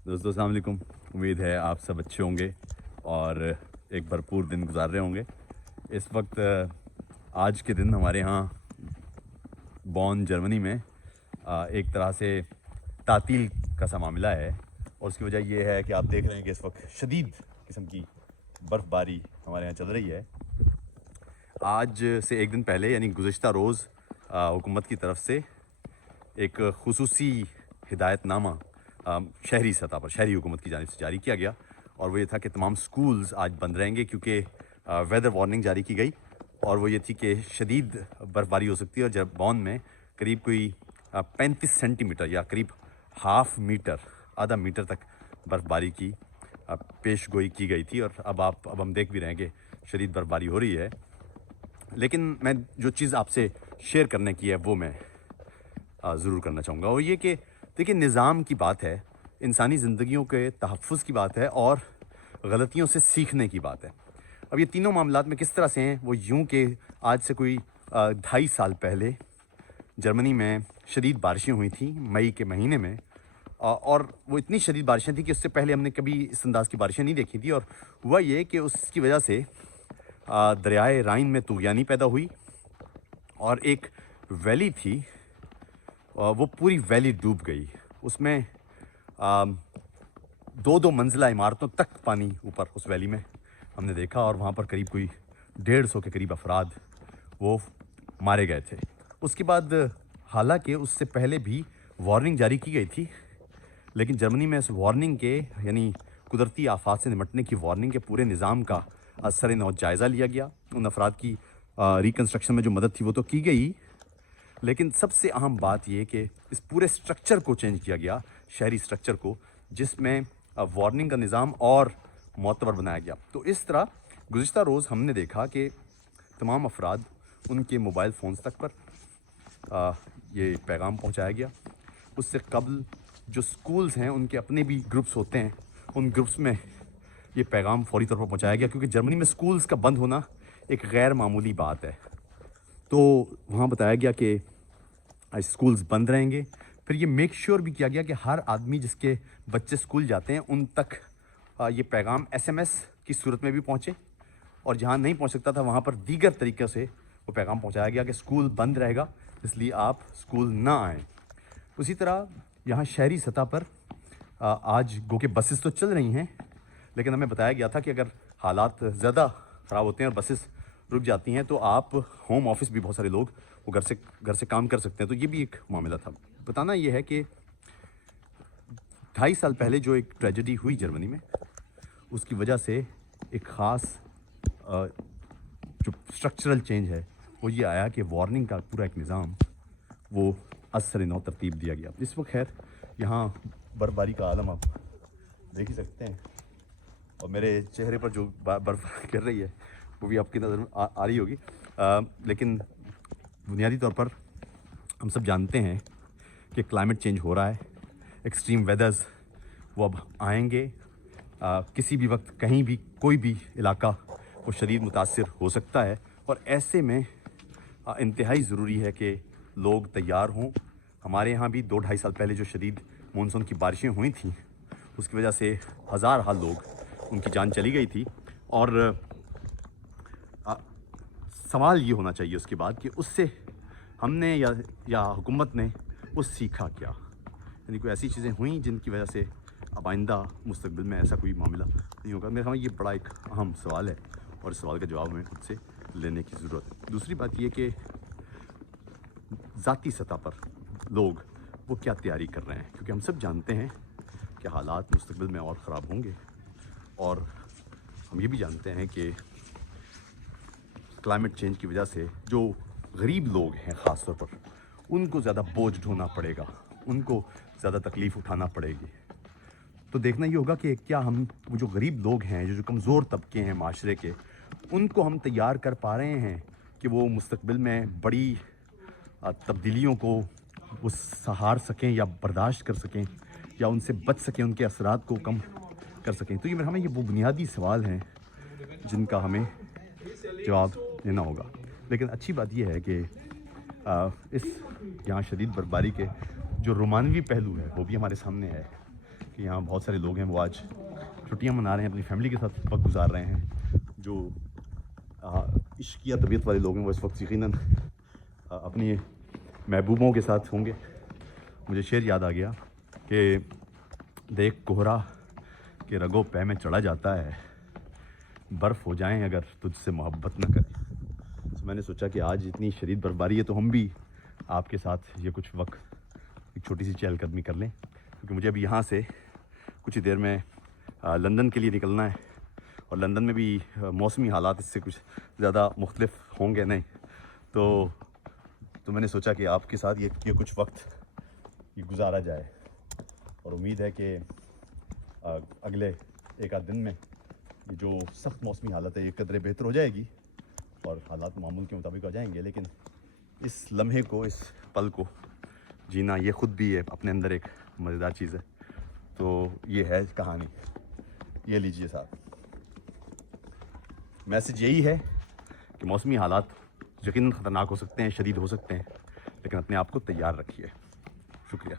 दोस्तों अस्सलाम वालेकुम। उम्मीद है आप सब अच्छे होंगे और एक भरपूर दिन गुजार रहे होंगे। इस वक्त आज के दिन हमारे यहाँ बॉन जर्मनी में एक तरह से तातील का सा मामला है और उसकी वजह ये है कि आप देख रहे हैं कि इस वक्त शदीद किस्म की बर्फ़बारी हमारे यहाँ चल रही है। आज से एक दिन पहले यानी गुज़िश्ता रोज़ हुकूमत की तरफ से एक खुसूसी हिदायतनामा शहरी सतह पर शहरी हुकूमत की जानिब से जारी किया गया और वो ये था कि तमाम स्कूल्स आज बंद रहेंगे क्योंकि वेदर वार्निंग जारी की गई और वो ये थी कि शदीद बर्फ़बारी हो सकती है। और जब बॉन में करीब कोई 35 सेंटीमीटर या करीब हाफ मीटर आधा मीटर तक बर्फ़बारी की पेश गोई की गई थी और अब हम देख भी रहे हैं कि शदीद बर्फ़बारी हो रही है। लेकिन मैं जो चीज़ आपसे शेयर करने की है वो मैं ज़रूर करना चाहूँगा और ये कि देखिए निज़ाम की बात है, इंसानी ज़िंदगियों के तहफ़्फ़ुज़ की बात है और गलतियों से सीखने की बात है। अब ये तीनों मामलात में किस तरह से हैं वो यूँ कि आज से कोई 2.5 साल पहले जर्मनी में शदीद बारिशें हुई थी मई के महीने में और वो इतनी शदीद बारिशें थी कि उससे पहले हमने कभी इस अंदाज़ की बारिशें नहीं देखी थी। और हुआ ये कि उसकी वजह से दरियाए राइन में तुग़यानी पैदा हुई और एक वैली थी वो पूरी वैली डूब गई। उसमें दो मंजिला इमारतों तक पानी ऊपर उस वैली में हमने देखा और वहाँ पर करीब कोई 150 के करीब अफराद वो मारे गए थे। उसके बाद हालांकि उससे पहले भी वार्निंग जारी की गई थी, लेकिन जर्मनी में इस वार्निंग के यानी कुदरती आफात से निपटने की वार्निंग के पूरे निज़ाम का असर नौ जायज़ा लिया गया। उन अफराद की रिकन्स्ट्रक्शन में जो मदद थी वो तो की गई, लेकिन सबसे अहम बात ये कि इस पूरे स्ट्रक्चर को चेंज किया गया, शहरी स्ट्रक्चर को, जिसमें वार्निंग का निज़ाम और मोतबर बनाया गया। तो इस तरह गुज़िश्ता रोज़ हमने देखा कि तमाम अफराद उनके मोबाइल फ़ोन्स तक पर ये पैगाम पहुंचाया गया। उससे कबल जो स्कूल्स हैं उनके अपने भी ग्रुप्स होते हैं, उन ग्रुप्स में ये पैगाम फ़ौरी तौर पर पहुंचाया गया क्योंकि जर्मनी में स्कूल्स का बंद होना एक गैर मामूली बात है। तो वहाँ बताया गया कि आज स्कूल्स बंद रहेंगे। फिर ये मेक श्योर भी किया गया कि हर आदमी जिसके बच्चे स्कूल जाते हैं उन तक ये पैगाम SMS की सूरत में भी पहुँचे और जहाँ नहीं पहुँच सकता था वहाँ पर दीगर तरीक़े से वो पैगाम पहुँचाया गया कि स्कूल बंद रहेगा, इसलिए आप स्कूल ना आएँ। उसी तरह यहाँ शहरी सतह पर आज गो के बसेस तो चल रही हैं, लेकिन हमें बताया गया था कि अगर हालात ज़्यादा ख़राब होते हैं और बसेस रुक जाती हैं तो आप होम ऑफिस भी बहुत सारे लोग वो घर से काम कर सकते हैं। तो ये भी एक मामला था। बताना ये है कि 2.5 साल पहले जो एक ट्रेजेडी हुई जर्मनी में, उसकी वजह से एक ख़ास जो स्ट्रक्चरल चेंज है वो ये आया कि वार्निंग का पूरा एक निज़ाम वो असर नौ तरतीब दिया गया। इस वक्त खैर यहाँ बर्फ़बारी का आलम आप देख ही सकते हैं और मेरे चेहरे पर जो बर्फ़ गिर रही है वो भी आपकी नज़र में आ रही होगी। लेकिन बुनियादी तौर पर हम सब जानते हैं कि क्लाइमेट चेंज हो रहा है, एक्सट्रीम वेदर्स वो अब आएंगे। किसी भी वक्त कहीं भी कोई भी इलाका वो शदीद मुतासिर हो सकता है और ऐसे में इंतहाई ज़रूरी है कि लोग तैयार हों। हमारे यहाँ भी 2-2.5 साल पहले जो शदीद मानसून की बारिशें हुई थी उसकी वजह से हज़ार लोग उनकी जान चली गई थी और सवाल ये होना चाहिए उसके बाद कि उससे हमने या हुकूमत ने वो सीखा क्या, यानी कोई ऐसी चीज़ें हुई जिनकी वजह से अब आइंदा मुस्तकबिल में ऐसा कोई मामला नहीं होगा। मेरे ख्याल में ये बड़ा एक अहम सवाल है और इस सवाल का जवाब हमें खुद से लेने की ज़रूरत है। दूसरी बात ये कि ज़ाती सतह पर लोग वो क्या तैयारी कर रहे हैं, क्योंकि हम सब जानते हैं कि हालात मुस्तकबिल में और ख़राब होंगे और हम ये भी जानते हैं कि क्लाइमेट चेंज की वजह से जो गरीब लोग हैं ख़ास तौर पर उनको ज़्यादा बोझ ढोना पड़ेगा, उनको ज़्यादा तकलीफ़ उठाना पड़ेगी। तो देखना ये होगा कि क्या हम वो जो गरीब लोग हैं, जो कमज़ोर तबके हैं माशरे के, उनको हम तैयार कर पा रहे हैं कि वो मुस्तकबिल में बड़ी तब्दीलियों को वो सहार सकें या बर्दाश्त कर सकें या उनसे बच सकें, उनके असरात को कम कर सकें। तो ये हमें ये वो बुनियादी सवाल हैं जिनका हमें जवाब देना होगा। लेकिन अच्छी बात यह है कि इस यहाँ शदीद बर्फबारी के जो रोमानवी पहलू है वो भी हमारे सामने है کہ یہاں بہت سارے لوگ ہیں وہ آج چھٹیاں منا رہے ہیں, اپنی فیملی کے ساتھ وقت گزار رہے ہیں. جو عشق یا طبیعت والے لوگ ہیں وہ اس وقت یقیناً اپنی محبوبوں کے ساتھ ہوں گے. مجھے شعر یاد آ گیا کہ دیکھ کوہرا کہ رگوں پے میں چڑھا جاتا ہے, برف ہو جائیں اگر تجھ سے محبت نہ کریں. تو میں نے سوچا کہ آج اتنی شدید برفباری ہے تو ہم بھی آپ کے ساتھ یہ کچھ وقت ایک چھوٹی سی چہل قدمی کر لیں, کیونکہ مجھے اب یہاں سے کچھ ہی دیر میں لندن کے لیے نکلنا ہے, اور لندن میں بھی موسمی حالات اس سے کچھ زیادہ مختلف ہوں گے نہیں. تو میں نے سوچا کہ آپ کے ساتھ یہ کچھ وقت یہ گزارا جائے, اور امید ہے کہ اگلے ایک آدھ دن میں یہ جو سخت موسمی حالت ہے یہ قدرے بہتر ہو جائے گی اور حالات معمول کے مطابق ہو جائیں گے. لیکن اس لمحے کو, اس پل کو جینا یہ خود بھی ہے اپنے اندر ایک مزیدار چیز ہے. تو یہ ہے کہانی, یہ لیجئے صاحب. میسج یہی ہے کہ موسمی حالات یقیناً خطرناک ہو سکتے ہیں, شدید ہو سکتے ہیں, لیکن اپنے آپ کو تیار رکھیے. شکریہ.